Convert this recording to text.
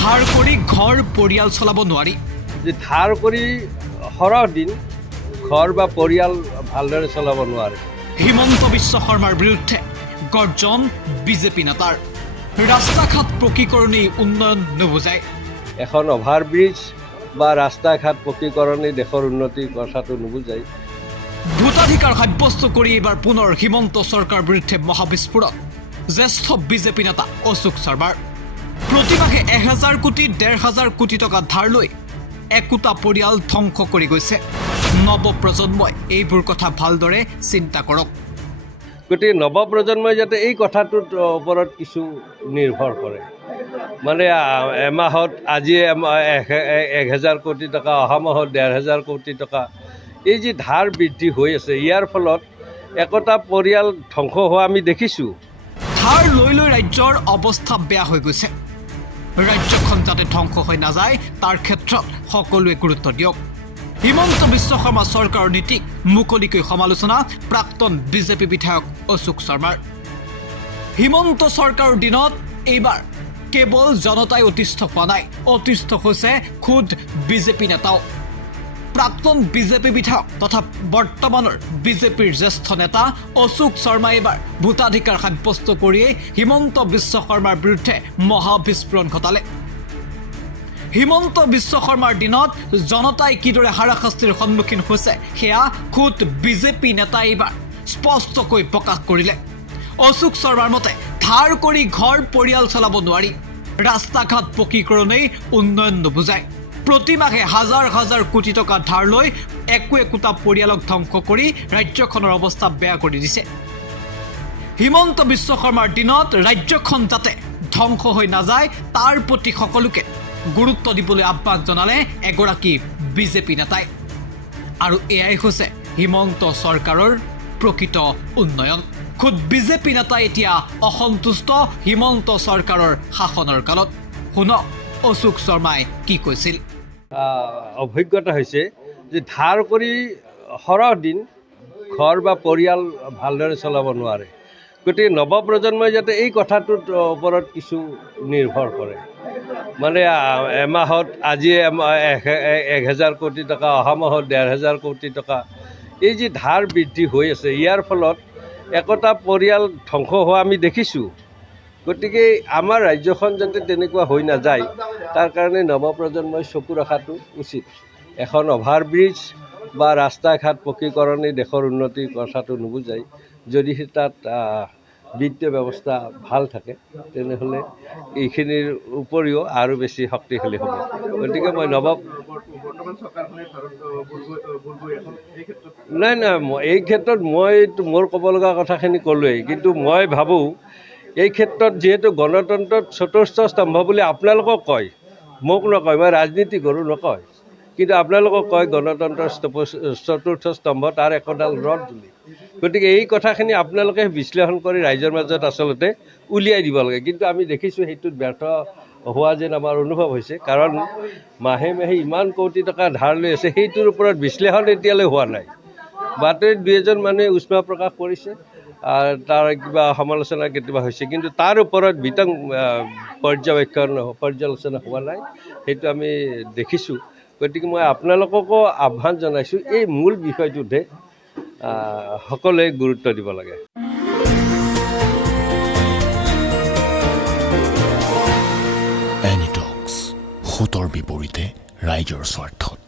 ধাৰ কৰি ঘৰ পৰিয়াল চলাব নোৱাৰি। যে ধাৰ কৰি সৰহ দিন ঘৰ বা পৰিয়াল ভালদৰে চলাব নোৱাৰে। হিমন্ত বিশ্ব শৰ্মাৰ বিৰুদ্ধে গৰ্জন বিজেপি নেতাৰ। ৰাস্তা ঘাট পকীকৰণেই উন্নয়ন নুবুজায়। এখন অভাৰব্ৰিজ বা ৰাস্তা ঘাট পকীকৰণেই দেশৰ উন্নতিৰ কথাটো নুবুজায়। ভোটাধিকাৰ সাব্যস্ত কৰি এইবাৰ পুনৰ হিমন্ত চৰকাৰৰ বিৰুদ্ধে মহাবিস্ফোৰণ জ্যেষ্ঠ বিজেপি নেতা অশোক শৰ্মাৰ। প্ৰতিমাহে 1000 কোটি 1500 কোটি টকা ধাৰ লৈ একোটা পৰিয়াল ধ্বংস কৰি গৈছে। নৱপ্ৰজন্মই এইবোৰ কথা ভালদৰে চিন্তা কৰক। গতিকে নৱপ্ৰজন্মই যাতে এই কথাটোৰ ওপৰত কিছু নিৰ্ভৰ কৰে। মানে এমাহত আজি 1000 কোটি টকা, অহা মাহত 1500 কোটি টকা, এই যি ধাৰ বৃদ্ধি হৈ আছে, ইয়াৰ ফলত একোটা পৰিয়াল ধ্বংস হোৱা আমি দেখিছোঁ। ধাৰ লৈ লৈ ৰাজ্যৰ অৱস্থা বেয়া হৈ গৈছে। ৰাজ্যখন যাতে ধ্বংস হৈ নাযায় তাৰ ক্ষেত্ৰত সকলোৱে গুৰুত্ব দিয়ক। হিমন্ত বিশ্ব শৰ্মা চৰকাৰৰ নীতিক মুকলিকৈ সমালোচনা প্ৰাক্তন বিজেপি বিধায়ক অশোক শৰ্মাৰ। হিমন্ত চৰকাৰৰ দিনত এইবাৰ কেৱল জনতাই অতিষ্ঠ হোৱা নাই, অতিষ্ঠ হৈছে খুদ বিজেপি নেতাও। প্ৰাক্তন বিজেপি বিধায়ক তথা বৰ্তমানৰ বিজেপিৰ জ্যেষ্ঠ নেতা অশোক শৰ্মাই এইবাৰ ভোটাধিকাৰ সাব্যস্ত কৰিয়ে হিমন্ত বিশ্ব শৰ্মাৰ বিৰুদ্ধে মহাবিস্ফোৰণ ঘটালে। হিমন্ত বিশ্ব শৰ্মাৰ দিনত জনতাই কিদৰে হাৰাশাস্তিৰ সন্মুখীন হৈছে সেয়া খুদ বিজেপি নেতাই এইবাৰ স্পষ্টকৈ প্ৰকাশ কৰিলে। অশোক শৰ্মাৰ মতে ধাৰ কৰি ঘৰ পৰিয়াল চলাব নোৱাৰি। ৰাস্তা ঘাট পকীকৰণেই উন্নয়ন নুবুজায়। প্ৰতিমাহে হাজাৰ হাজাৰ কোটি টকা ধাৰ লৈ একোটা পৰিয়ালক ধ্বংস কৰি ৰাজ্যখনৰ অৱস্থা বেয়া কৰি দিছে। হিমন্ত বিশ্ব শৰ্মাৰ দিনত ৰাজ্যখন যাতে ধ্বংস হৈ নাযায় তাৰ প্ৰতি সকলোকে গুৰুত্ব দিবলৈ আহ্বান জনালে এগৰাকী বিজেপি নেতাই। আৰু এয়াই হৈছে হিমন্ত চৰকাৰৰ প্ৰকৃত উন্নয়ন। খুদ বিজেপি নেতাই এতিয়া অসন্তুষ্ট হিমন্ত চৰকাৰৰ শাসনৰ কালত। শুনক অশোক শৰ্মাই কি কৈছিল। অভিজ্ঞতা হৈছে যে ধাৰ কৰি সৰহ দিন ঘৰ বা পৰিয়াল ভালদৰে চলাব নোৱাৰে। গতিকে নৱপ্ৰজন্মই যাতে এই কথাটোৰ ওপৰত কিছু নিৰ্ভৰ কৰে। মানে এমাহত আজি 1000 কোটি টকা, অহা মাহত 1500 কোটি টকা, এই যি ধাৰ বৃদ্ধি হৈ আছে, ইয়াৰ ফলত একোটা পৰিয়াল ধ্বংস হোৱা আমি দেখিছোঁ। গতিকে আমাৰ ৰাজ্যখন যাতে তেনেকুৱা হৈ নাযায় তাৰ কাৰণে নৱপ্ৰজন্মই চকু ৰখাটো উচিত। এখন অভাৰব্ৰিজ বা ৰাস্তা ঘাট পকীকৰণেই দেশৰ উন্নতিৰ কথাটো নুবুজায়। যদিহে তাত বিত্তীয় ব্যৱস্থা ভাল থাকে তেনেহ'লে এইখিনিৰ উপৰিও আৰু বেছি শক্তিশালী হ'ব। গতিকে মই নাই এই ক্ষেত্ৰত মই মোৰ ক'ব লগা কথাখিনি ক'লোৱেই। কিন্তু মই ভাবোঁ এই ক্ষেত্ৰত যিহেতু গণতন্ত্ৰত চতুৰ্থ স্তম্ভ বুলি আপোনালোকক কয়, মোক নকয়, মই ৰাজনীতি কৰোঁ নকয়, কিন্তু আপোনালোকক কয় গণতন্ত্ৰৰ চতুৰ্থ স্তম্ভ, তাৰ একোডাল ৰদ বুলি। গতিকে এই কথাখিনি আপোনালোকে বিশ্লেষণ কৰি ৰাইজৰ মাজত আচলতে উলিয়াই দিব লাগে। কিন্তু আমি দেখিছোঁ সেইটোত ব্যৰ্থ হোৱা যেন আমাৰ অনুভৱ হৈছে। কাৰণ মাহে মাহে ইমান কোটি টকা ধাৰ লৈ আছে, সেইটোৰ ওপৰত বিশ্লেষণ এতিয়ালৈ হোৱা নাই। বাতৰিত 2-এজন মানুহে উষ্মা প্ৰকাশ কৰিছে, তাৰ কিবা সমালোচনা কেতিয়াবা হৈছে, কিন্তু তাৰ ওপৰত বিতং পৰ্যালোচনা হোৱা নাই, সেইটো আমি দেখিছোঁ। গতিকে মই আপোনালোককো আহ্বান জনাইছোঁ এই মূল বিষয়টোতহে সকলোৱে গুৰুত্ব দিব লাগে। এনিটক্স, সোঁতৰ বিপৰীতে ৰাইজৰ স্বাৰ্থত।